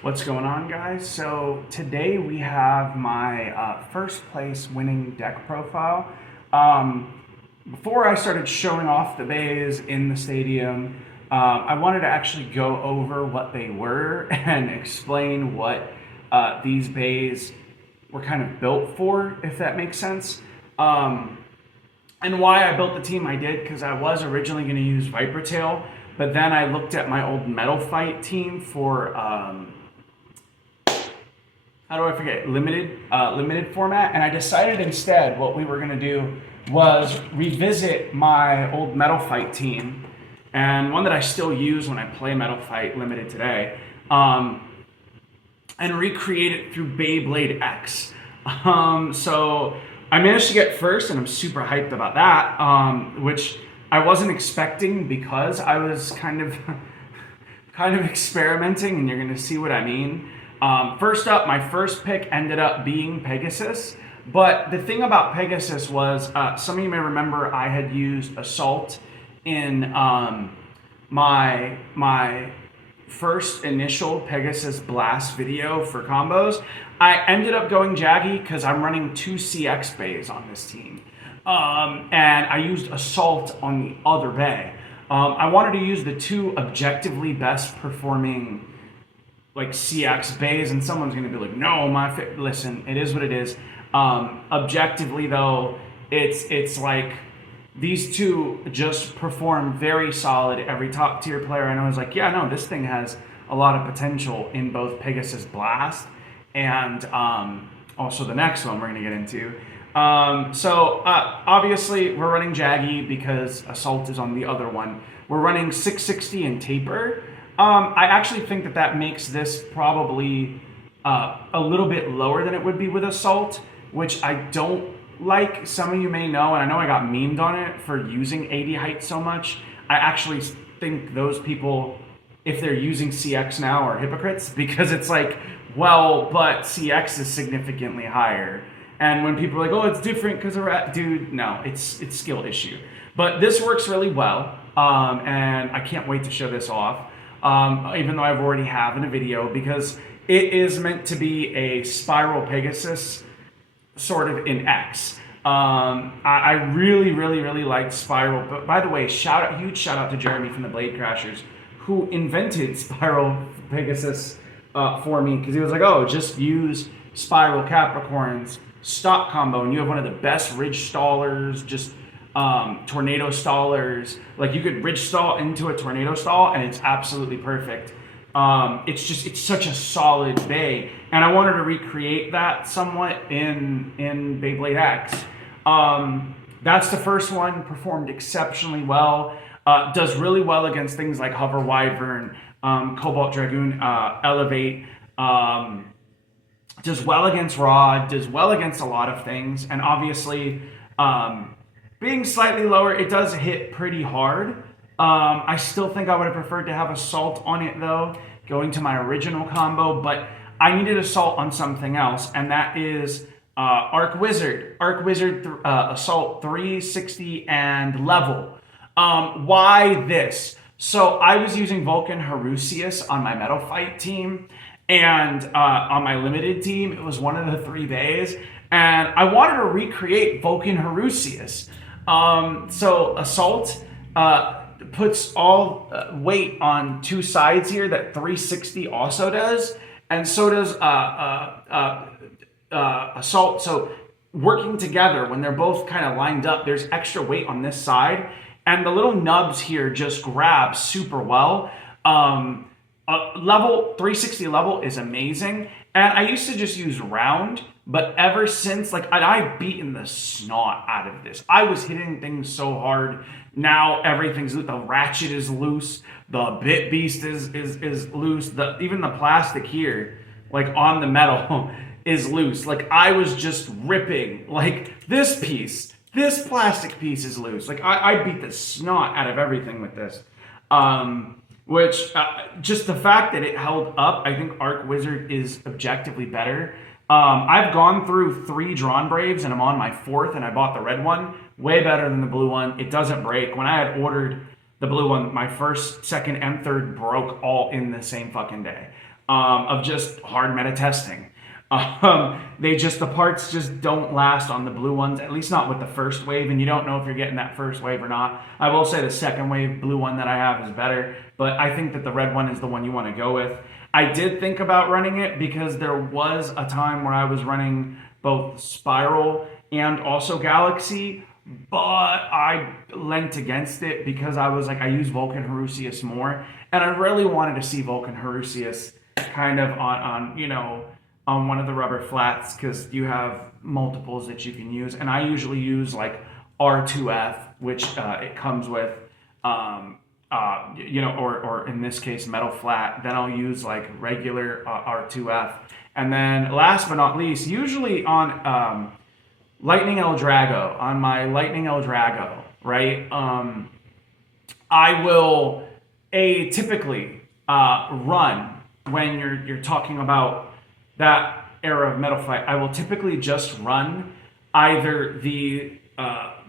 What's going on, guys? So today we have my first place winning deck profile. Before I started showing off the bays in the stadium, I wanted to actually go over what they were and explain what these bays were kind of built for, if that makes sense. And why I built the team I did, because I was originally going to use Viper Tail, but then I looked at my old Metal Fight team for how do I forget, limited format, and I decided instead what we were gonna do was revisit my old Metal Fight team, and one that I still use when I play Metal Fight Limited today, and recreate it through Beyblade X. So I managed to get first, and I'm super hyped about that, which I wasn't expecting because I was kind of experimenting, and you're gonna see what I mean. First up, my first pick ended up being Pegasus. But the thing about Pegasus was, some of you may remember I had used Assault in my first initial Pegasus Blast video for combos. I ended up going Jaggy because I'm running 2 CX bays on this team. And I used Assault on the other bay. I wanted to use the two objectively best performing like CX bays, and someone's gonna be like, no, listen, it is what it is. Objectively though, it's like these two just perform very solid. Every top tier player I know is like, yeah, no, this thing has a lot of potential in both Pegasus Blast and also the next one we're gonna get into. So obviously we're running Jaggy because Assault is on the other one. We're running 660 and Taper. I actually think that makes this probably a little bit lower than it would be with Assault, which I don't like. Some of you may know, and I know I got memed on it for using AD height so much. I actually think those people, if they're using CX now, are hypocrites, because it's like, well, but CX is significantly higher. And when people are like, oh, it's different because of rat, dude, no, it's skill issue. But this works really well, and I can't wait to show this off. Even though I've already have in a video, because it is meant to be a Spiral Pegasus sort of in X. I really liked Spiral. But by the way, huge shout out to Jeremy from the Blade Crashers, who invented Spiral Pegasus for me, because he was like, oh, just use Spiral Capricorns stock combo and you have one of the best Ridge Stallers, just tornado stallers. Like, you could Ridge stall into a tornado stall and it's absolutely perfect. It's such a solid bay, and I wanted to recreate that somewhat in Beyblade X. That's the first one. Performed exceptionally well. Does really well against things like Hover Wyvern, Cobalt Dragoon, Elevate. Does well against Rod. Does well against a lot of things, and obviously, being slightly lower, it does hit pretty hard. I still think I would have preferred to have Assault on it though, going to my original combo, but I needed Assault on something else, and that is Arc Wizard. Arc Wizard, Assault 360 and level. Why this? So I was using Vulcan Harusius on my Metal Fight team, and on my limited team, it was one of the 3 bays, and I wanted to recreate Vulcan Harusius. So Assault puts all weight on 2 sides here that 360 also does, and so does Assault. So working together, when they're both kind of lined up, there's extra weight on this side, and the little nubs here just grab super well. Level 360 level is amazing, and I used to just use round, but ever since, like, I've beaten the snot out of this. I was hitting things so hard. Now everything's loose. The ratchet is loose. The bit beast is loose. Even the plastic here, like on the metal, is loose. Like, I was just ripping. Like, this plastic piece is loose. Like, I beat the snot out of everything with this. Which, just the fact that it held up, I think Arc Wizard is objectively better. I've gone through 3 Drawn Braves, and I'm on my 4th, and I bought the red one. Way better than the blue one. It doesn't break. When I had ordered the blue one, my 1st, 2nd, and 3rd broke all in the same fucking day. of just hard meta testing. The parts just don't last on the blue ones, at least not with the first wave, and you don't know if you're getting that first wave or not. I will say the second wave blue one that I have is better, but I think that the red one is the one you want to go with. I did think about running it because there was a time where I was running both Spiral and also Galaxy, but I leant against it because I was like, I use Vulcan Harusius more, and I really wanted to see Vulcan Harusius kind of on one of the rubber flats, because you have multiples that you can use, and I usually use like R2F, which it comes with, or in this case metal flat. Then I'll use like regular R2F, and then last but not least, usually on Lightning Eldrago, on my Lightning Eldrago, right? I will typically run when you're talking about that era of metal fight. I will typically just run either the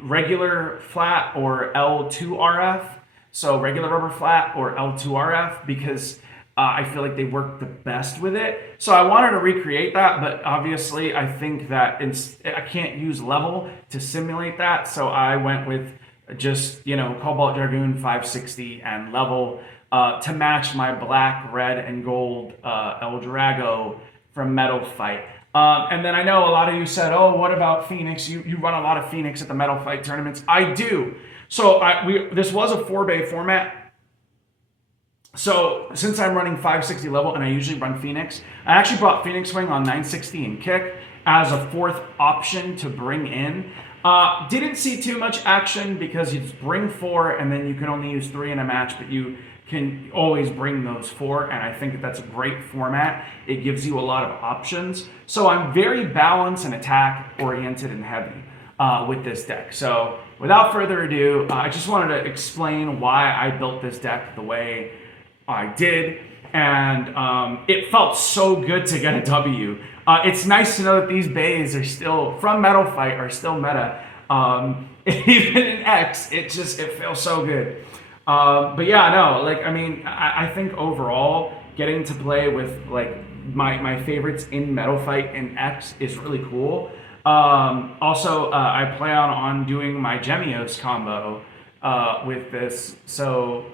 regular flat or L2RF, so regular rubber flat or L2RF, because I feel like they work the best with it. So I wanted to recreate that, but obviously I think that I can't use level to simulate that, so I went with just Cobalt Dragoon 560 and level to match my black, red, and gold Eldrago from Metal Fight. And then I know a lot of you said, oh, what about Phoenix? You run a lot of Phoenix at the Metal Fight tournaments. I do. So this was a 4-bay format. So since I'm running 560 level and I usually run Phoenix, I actually brought Phoenix Wing on 960 and Kick as a 4th option to bring in. Didn't see too much action because you just bring 4 and then you can only use 3 in a match, but you can always bring those 4, and I think that's a great format. It gives you a lot of options. So I'm very balanced and attack oriented and heavy with this deck. So without further ado, I just wanted to explain why I built this deck the way I did, and it felt so good to get a W. It's nice to know that these bays are still, from Metal Fight, are still meta. Even in X, it feels so good. But yeah, no, I think overall, getting to play with like my favorites in Metal Fight in X is really cool. Also, I plan on doing my Gemios combo with this, so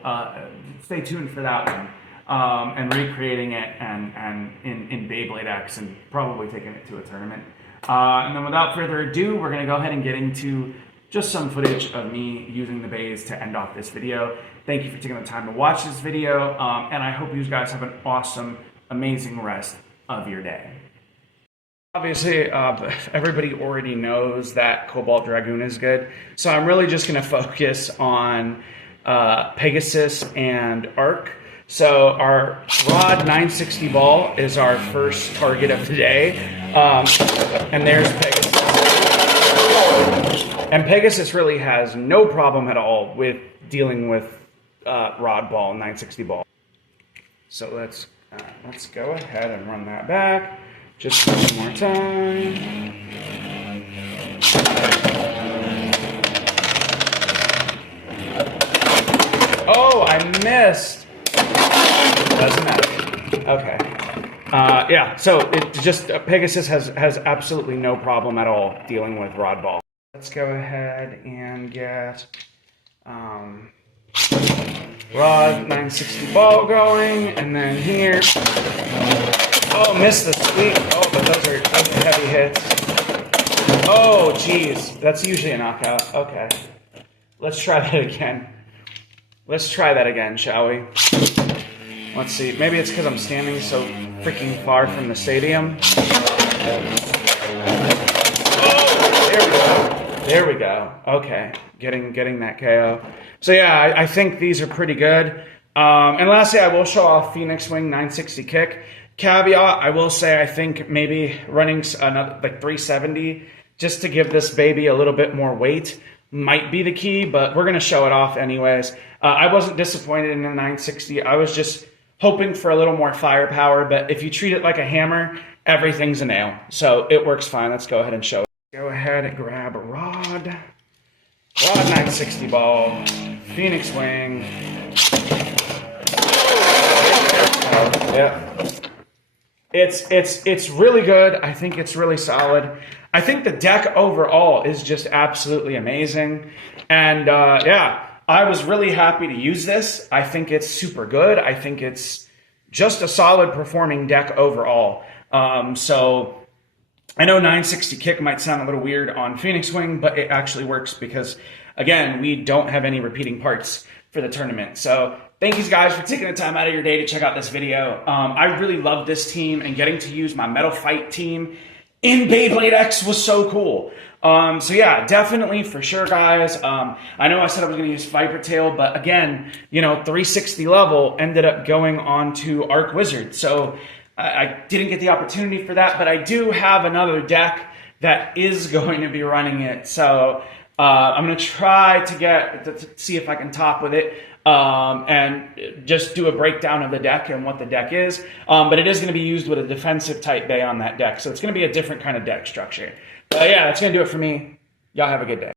stay tuned for that one. And recreating it and in Beyblade X, and probably taking it to a tournament. And then without further ado, we're gonna go ahead and get into just some footage of me using the bays to end off this video. Thank you for taking the time to watch this video, and I hope you guys have an awesome, amazing rest of your day. Obviously, everybody already knows that Cobalt Dragoon is good, so I'm really just going to focus on Pegasus and Arc. So our Rod 960 ball is our first target of the day, and there's Pegasus. And Pegasus really has no problem at all with dealing with Rod ball, 960 ball. So let's go ahead and run that back just one more time. Oh, I missed. Doesn't matter. Okay. Yeah. So it just Pegasus has absolutely no problem at all dealing with Rod ball. Let's go ahead and get Rod 960 ball going, and then here. Oh, missed the sweep. Oh, but those are heavy hits. Oh, geez. That's usually a knockout. Okay. Let's try that again. Let's try that again, shall we? Let's see. Maybe it's because I'm standing so freaking far from the stadium. Oh, there we go. There we go. Okay. Getting that KO. So yeah, I think these are pretty good. And lastly, I will show off Phoenix Wing 960 Kick. Caveat, I will say I think maybe running another like 370 just to give this baby a little bit more weight might be the key, but we're going to show it off anyways. I wasn't disappointed in the 960. I was just hoping for a little more firepower, but if you treat it like a hammer, everything's a nail. So it works fine. Let's go ahead and show it. Go ahead and grab a Rod 960 ball, Phoenix Wing. Oh, yeah. It's really good. I think it's really solid. I think the deck overall is just absolutely amazing. And yeah, I was really happy to use this. I think it's super good. I think it's just a solid performing deck overall. So I know 960 kick might sound a little weird on Phoenix Wing, but it actually works because, again, we don't have any repeating parts for the tournament. So thank you guys for taking the time out of your day to check out this video. I really love this team, and getting to use my Metal Fight team in Beyblade X was so cool. So yeah, definitely for sure, guys. I know I said I was going to use Viper Tail, but again, 360 level ended up going on to Arc Wizard. So I didn't get the opportunity for that, but I do have another deck that is going to be running it. So I'm going to try to see if I can top with it and just do a breakdown of the deck and what the deck is. But it is going to be used with a defensive type bay on that deck. So it's going to be a different kind of deck structure. But yeah, that's going to do it for me. Y'all have a good day.